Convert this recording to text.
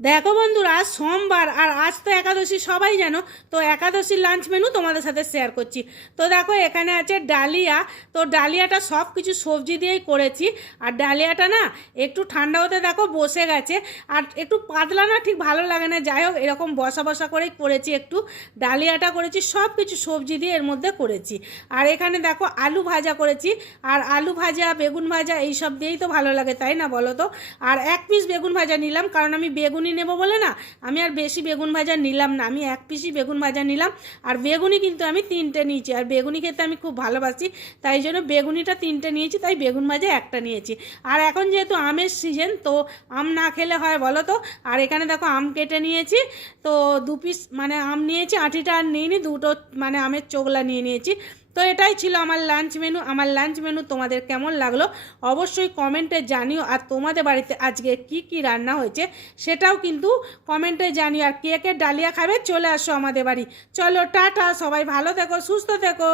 দেখো বন্ধুরা, আজ সোমবার আর আজ তো একাদশী সবাই জানো। তো একাদশীর লাঞ্চ মেনু তোমাদের সাথে শেয়ার করছি। তো দেখো এখানে আছে ডালিয়া। তো ডালিয়াটা সব কিছু সবজি দিয়েই করেছি। আর ডালিয়াটা না একটু ঠান্ডা হতে দেখো বসে গেছে। আর একটু পাতলা না ঠিক ভালো লাগে না, যাই হোক এরকম বসা বসা করেই করেছি। একটু ডালিয়াটা করেছি সব কিছু সবজি দিয়ে এর মধ্যে করেছি। আর এখানে দেখো আলু ভাজা করেছি। আর আলু ভাজা বেগুন ভাজা এইসব দিয়েই তো ভালো লাগে, তাই না বলো তো। আর এক পিস বেগুন ভাজা নিলাম, কারণ আমি বেগুনি নেব বলে না আমি আর বেশি বেগুন ভাজা নিলাম না, আমি এক পিসই বেগুন ভাজা নিলাম। আর বেগুনি কিন্তু আমি 3টে নিয়েছি, আর বেগুনি খেতে আমি খুব ভালোবাসি, তাই জন্য বেগুনিটা 3টে নিয়েছি, তাই বেগুন ভাজা একটা নিয়েছি। আর এখন যেহেতু আমের সিজন, তো আম না খেলে হয় বলো তো। আর এখানে দেখো আম কেটে নিয়েছি। তো 2 পিস মানে আম নিয়েছি, আঁটিটা আর নিইনি, দুটো মানে আমের চোগলা নিয়ে নিয়েছি। তো এটাই ছিল আমার লাঞ্চ মেনু। আমার লাঞ্চ মেনু তোমাদের কেমন লাগলো অবশ্যই কমেন্টে জানিও। আর তোমাদের বাড়িতে আজকে কি কি রান্না হয়েছে সেটাও কিন্তু কমেন্টে জানিও। আর কে কে ডালিয়া খাবে চলে আসো আমাদের বাড়ি। চলো টাটা, সবাই ভালো থেকো, সুস্থ থেকো।